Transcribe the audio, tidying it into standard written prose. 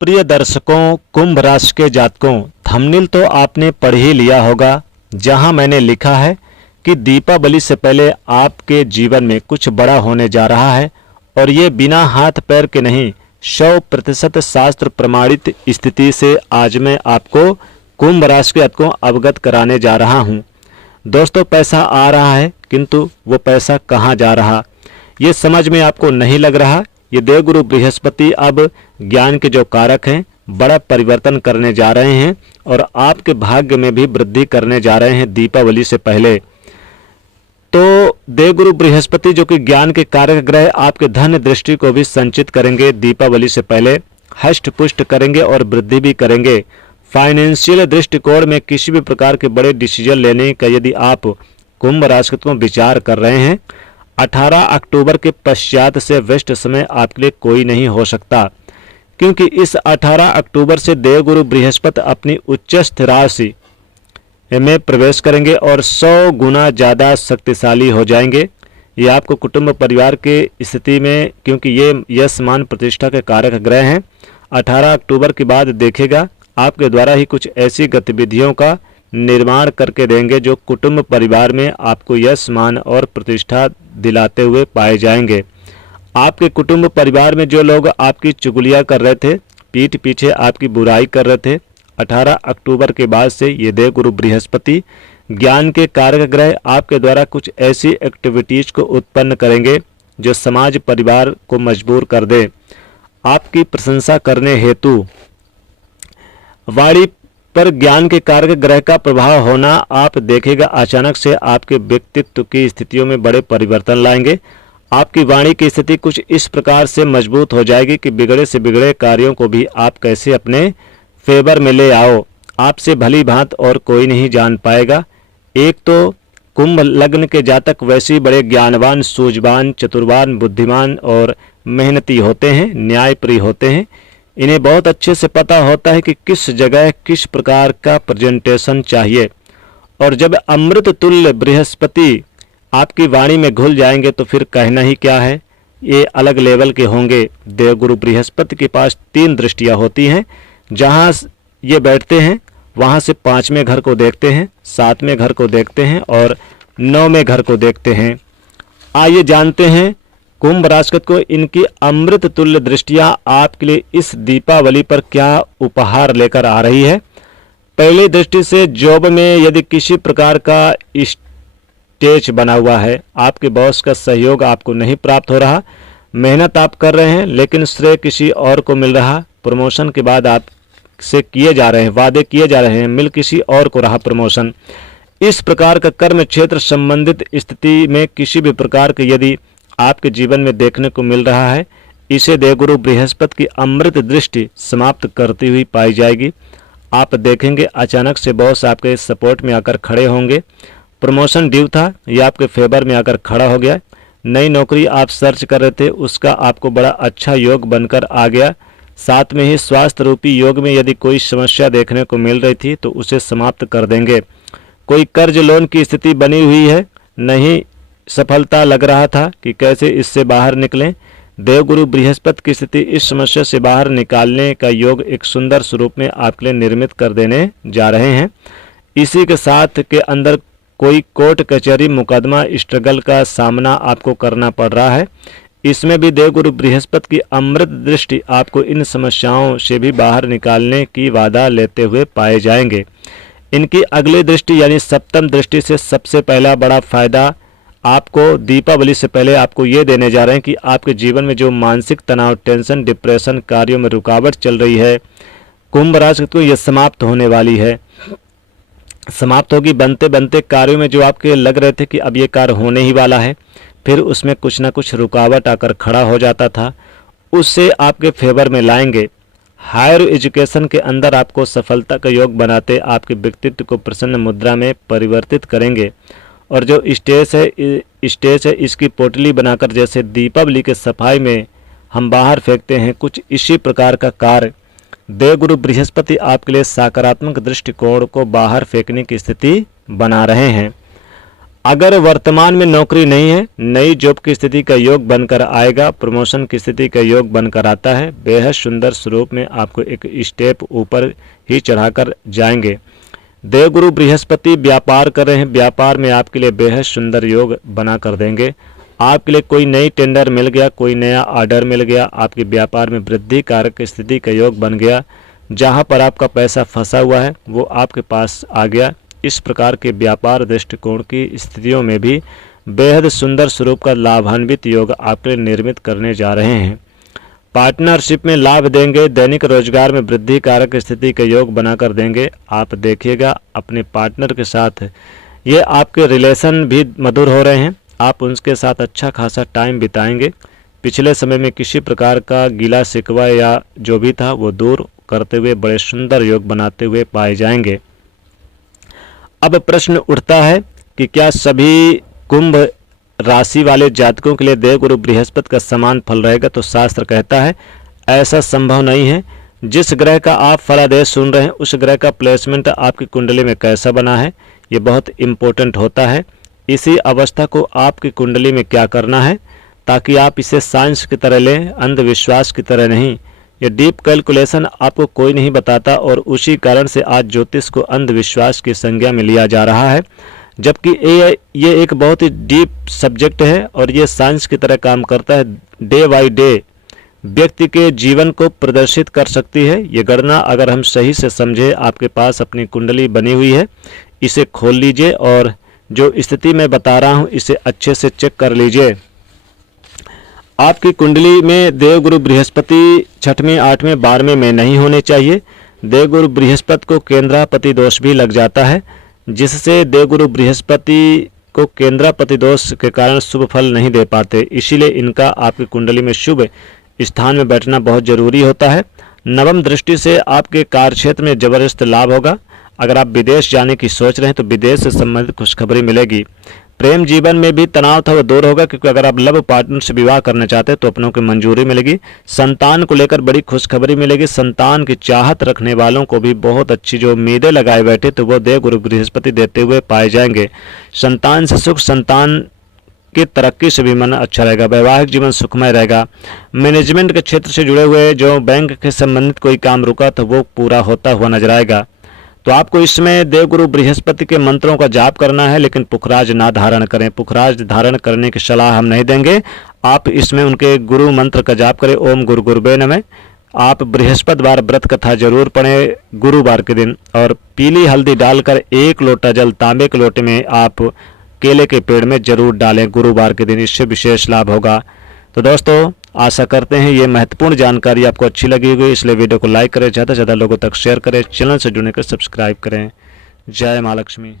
प्रिय दर्शकों, कुंभ राशि के जातकों, थंबनेल तो आपने पढ़ ही लिया होगा, जहां मैंने लिखा है कि दीपावली से पहले आपके जीवन में कुछ बड़ा होने जा रहा है और ये बिना हाथ पैर के नहीं, 100% शास्त्र प्रमाणित स्थिति से आज मैं आपको कुंभ राशि के जातकों अवगत कराने जा रहा हूं। दोस्तों, पैसा आ रहा है किंतु वो पैसा कहाँ जा रहा, ये समझ में आपको नहीं लग रहा। ये देवगुरु बृहस्पति अब ज्ञान के जो कारक हैं, बड़ा परिवर्तन करने जा रहे हैं और आपके भाग्य में भी वृद्धि करने जा रहे हैं दीपावली से पहले। तो देवगुरु बृहस्पति जो कि ज्ञान के कारक ग्रह, आपके धन दृष्टि को भी संचित करेंगे, दीपावली से पहले हष्ट पुष्ट करेंगे और वृद्धि भी करेंगे। फाइनेंशियल दृष्टिकोण में किसी भी प्रकार के बड़े डिसीजन लेने का यदि आप कुंभ राशि को विचार कर रहे हैं, 18 अक्टूबर के पश्चात से व्यस्त समय आपके लिए कोई नहीं हो सकता, क्योंकि इस 18 अक्टूबर से देवगुरु बृहस्पति अपनी उच्चस्थ राशि में प्रवेश करेंगे और 100 गुना ज़्यादा शक्तिशाली हो जाएंगे। ये आपको कुटुंब परिवार के स्थिति में, क्योंकि ये यश मान प्रतिष्ठा के कारक ग्रह हैं, 18 अक्टूबर के बाद देखेगा आपके द्वारा ही कुछ ऐसी गतिविधियों का निर्माण करके देंगे जो कुटुंब परिवार में आपको यश मान और प्रतिष्ठा दिलाते हुए पाए जाएंगे। आपके कुटुंब परिवार में जो लोग आपकी चुगलियां कर रहे थे, पीठ पीछे आपकी बुराई कर रहे थे, 18 अक्टूबर के बाद से ये देवगुरु बृहस्पति ज्ञान के कारक ग्रह आपके द्वारा कुछ ऐसी एक्टिविटीज को उत्पन्न करेंगे जो समाज परिवार को मजबूर कर दे। आपकी प्रशंसा करने हेतु वाणी पर ज्ञान के कारक ग्रह का प्रभाव होना आप देखेगा अचानक से आपके व्यक्तित्व की स्थितियों में बड़े परिवर्तन लाएंगे। आपकी वाणी की स्थिति कुछ इस प्रकार से मजबूत हो जाएगी कि बिगड़े से बिगड़े कार्यों को भी आप कैसे अपने फेवर में ले आओ, आपसे भली भांत और कोई नहीं जान पाएगा। एक तो कुंभ लग्न के जातक वैसे ही बड़े ज्ञानवान, सूझवान, चतुरवान, बुद्धिमान और मेहनती होते हैं, न्यायप्रिय होते हैं। इन्हें बहुत अच्छे से पता होता है कि किस जगह किस प्रकार का प्रेजेंटेशन चाहिए, और जब अमृत तुल्य बृहस्पति आपकी वाणी में घुल जाएंगे तो फिर कहना ही क्या है, ये अलग लेवल के होंगे। देवगुरु बृहस्पति के पास 3 दृष्टियां होती हैं, जहां ये बैठते हैं वहां से 5वें घर को देखते हैं, 7वें घर को देखते हैं और 9वें घर को देखते हैं। आइए जानते हैं कुंभ राशि को इनकी अमृत तुल्य दृष्टियां आपके लिए इस दीपावली पर क्या उपहार लेकर आ रही है। पहली दृष्टि से जॉब में यदि किसी प्रकार का स्टेज बना हुआ है, आपके बॉस का सहयोग आपको नहीं प्राप्त हो रहा, मेहनत आप कर रहे हैं लेकिन श्रेय किसी और को मिल रहा, प्रमोशन के बाद आपसे किए जा रहे हैं वादे किए जा रहे हैं, मिल किसी और को रहा प्रमोशन। इस प्रकार का कर्म क्षेत्र संबंधित स्थिति में किसी भी प्रकार के यदि आपके जीवन में देखने को मिल रहा है, इसे देवगुरु बृहस्पति की अमृत दृष्टि समाप्त करती हुई पाई जाएगी। आप देखेंगे अचानक से बॉस आपके सपोर्ट में आकर खड़े होंगे, प्रमोशन ड्यू था ये आपके फेवर में आकर खड़ा हो गया, नई नौकरी आप सर्च कर रहे थे उसका आपको बड़ा अच्छा योग बनकर आ गया। साथ में ही स्वास्थ्य रूपी योग में यदि कोई समस्या देखने को मिल रही थी तो उसे समाप्त कर देंगे। कोई कर्ज लोन की स्थिति बनी हुई है, नहीं सफलता लग रहा था कि कैसे इससे बाहर निकलें, देवगुरु बृहस्पति की स्थिति इस समस्या से बाहर निकालने का योग एक सुंदर स्वरूप में आपके लिए निर्मित कर देने जा रहे हैं। इसी के साथ के अंदर कोई कोर्ट कचहरी मुकदमा स्ट्रगल का सामना आपको करना पड़ रहा है, इसमें भी देवगुरु बृहस्पति की अमृत दृष्टि आपको इन समस्याओं से भी बाहर निकालने की वादा लेते हुए पाए जाएंगे। इनकी अगली दृष्टि यानी 7वीं दृष्टि से सबसे पहला बड़ा फायदा आपको दीपावली से पहले आपको ये देने जा रहे हैं कि आपके जीवन में जो मानसिक तनाव, टेंशन, डिप्रेशन, कार्यों में रुकावट चल रही है, कुंभ राशि को ये समाप्त होने वाली है, समाप्त होगी। बनते बनते कार्यों में जो आपके लग रहे थे कि अब ये कार्य होने ही वाला है, फिर उसमें कुछ ना कुछ रुकावट आकर खड़ा हो जाता था, उससे आपके फेवर में लाएंगे। हायर एजुकेशन के अंदर आपको सफलता का योग बनाते आपके व्यक्तित्व को प्रसन्न मुद्रा में परिवर्तित करेंगे। और जो स्टेज है इसकी पोटली बनाकर जैसे दीपावली के सफाई में हम बाहर फेंकते हैं, कुछ इसी प्रकार का कार्य देवगुरु बृहस्पति आपके लिए सकारात्मक दृष्टिकोण को बाहर फेंकने की स्थिति बना रहे हैं। अगर वर्तमान में नौकरी नहीं है, नई जॉब की स्थिति का योग बनकर आएगा, प्रमोशन की स्थिति का योग बनकर आता है। बेहद सुंदर स्वरूप में आपको एक स्टेप ऊपर ही चढ़ाकर जाएंगे। देवगुरु बृहस्पति व्यापार कर रहे हैं, व्यापार में आपके लिए बेहद सुंदर योग बना कर देंगे। आपके लिए कोई नई टेंडर मिल गया, कोई नया ऑर्डर मिल गया, आपके व्यापार में वृद्धि कारक स्थिति का योग बन गया। जहां पर आपका पैसा फंसा हुआ है वो आपके पास आ गया। इस प्रकार के व्यापार दृष्टिकोण की स्थितियों में भी बेहद सुंदर स्वरूप का लाभान्वित योग आपके लिए निर्मित करने जा रहे हैं। पार्टनरशिप में लाभ देंगे, दैनिक रोजगार में वृद्धि कारक स्थिति का योग बनाकर देंगे। आप देखिएगा अपने पार्टनर के साथ ये आपके रिलेशन भी मधुर हो रहे हैं, आप उनके साथ अच्छा खासा टाइम बिताएंगे। पिछले समय में किसी प्रकार का गिला शिकवा या जो भी था वो दूर करते हुए बड़े सुंदर योग बनाते हुए पाए जाएंगे। अब प्रश्न उठता है कि क्या सभी कुंभ राशि वाले जातकों के लिए देवगुरु बृहस्पति का समान फल रहेगा? तो शास्त्र कहता है ऐसा संभव नहीं है। जिस ग्रह का आप फलादेश सुन रहे हैं उस ग्रह का प्लेसमेंट आपकी कुंडली में कैसा बना है ये बहुत इम्पोर्टेंट होता है। इसी अवस्था को आपकी कुंडली में क्या करना है ताकि आप इसे साइंस की तरह लें, अंधविश्वास की तरह नहीं। ये डीप कैलकुलेशन आपको कोई नहीं बताता और उसी कारण से आज ज्योतिष को अंधविश्वास की संज्ञा में लिया जा रहा है, जबकि ये एक बहुत ही डीप सब्जेक्ट है और ये साइंस की तरह काम करता है। डे बाय डे व्यक्ति के जीवन को प्रदर्शित कर सकती है ये गणना। अगर हम सही से समझे, आपके पास अपनी कुंडली बनी हुई है, इसे खोल लीजिए और जो स्थिति मैं बता रहा हूँ इसे अच्छे से चेक कर लीजिए। आपकी कुंडली में देवगुरु बृहस्पति 6वें, 8वें, 12वें में नहीं होने चाहिए। देवगुरु बृहस्पति को केंद्रापति दोष भी लग जाता है, जिससे देवगुरु बृहस्पति को केंद्रापति दोष के कारण शुभ फल नहीं दे पाते। इसीलिए इनका आपकी कुंडली में शुभ स्थान में बैठना बहुत जरूरी होता है। नवम दृष्टि से आपके कार्यक्षेत्र में जबरदस्त लाभ होगा। अगर आप विदेश जाने की सोच रहे हैं तो विदेश से संबंधित खुशखबरी मिलेगी। प्रेम जीवन में भी तनाव था वो दूर होगा, क्योंकि अगर आप लव पार्टनर से विवाह करना चाहते हैं तो अपनों की मंजूरी मिलेगी। संतान को लेकर बड़ी खुशखबरी मिलेगी। संतान की चाहत रखने वालों को भी बहुत अच्छी जो उम्मीदें लगाए बैठे तो वो देवगुरु बृहस्पति देते हुए पाए जाएंगे। संतान से सुख, संतान की तरक्की से भी मन अच्छा रहेगा। वैवाहिक जीवन सुखमय रहेगा। मैनेजमेंट के क्षेत्र से जुड़े हुए जो बैंक के संबंधित कोई काम रुका तो वो पूरा होता हुआ नजर आएगा। तो आपको इसमें देवगुरु बृहस्पति के मंत्रों का जाप करना है, लेकिन पुखराज ना धारण करें। पुखराज धारण करने की सलाह हम नहीं देंगे। आप इसमें उनके गुरु मंत्र का जाप करें, ओम गुरु गुरुबे नमः। आप बृहस्पतिवार व्रत कथा जरूर पढ़ें गुरुवार के दिन, और पीली हल्दी डालकर 1 लोटा जल तांबे के लोटे में आप केले के पेड़ में जरूर डालें गुरुवार के दिन, इससे विशेष लाभ होगा। तो दोस्तों आशा करते हैं ये महत्वपूर्ण जानकारी आपको अच्छी लगी होगी, इसलिए वीडियो को लाइक करें, ज़्यादा से ज़्यादा लोगों तक शेयर करें, चैनल से जुड़ने का सब्सक्राइब करें। जय माँ लक्ष्मी।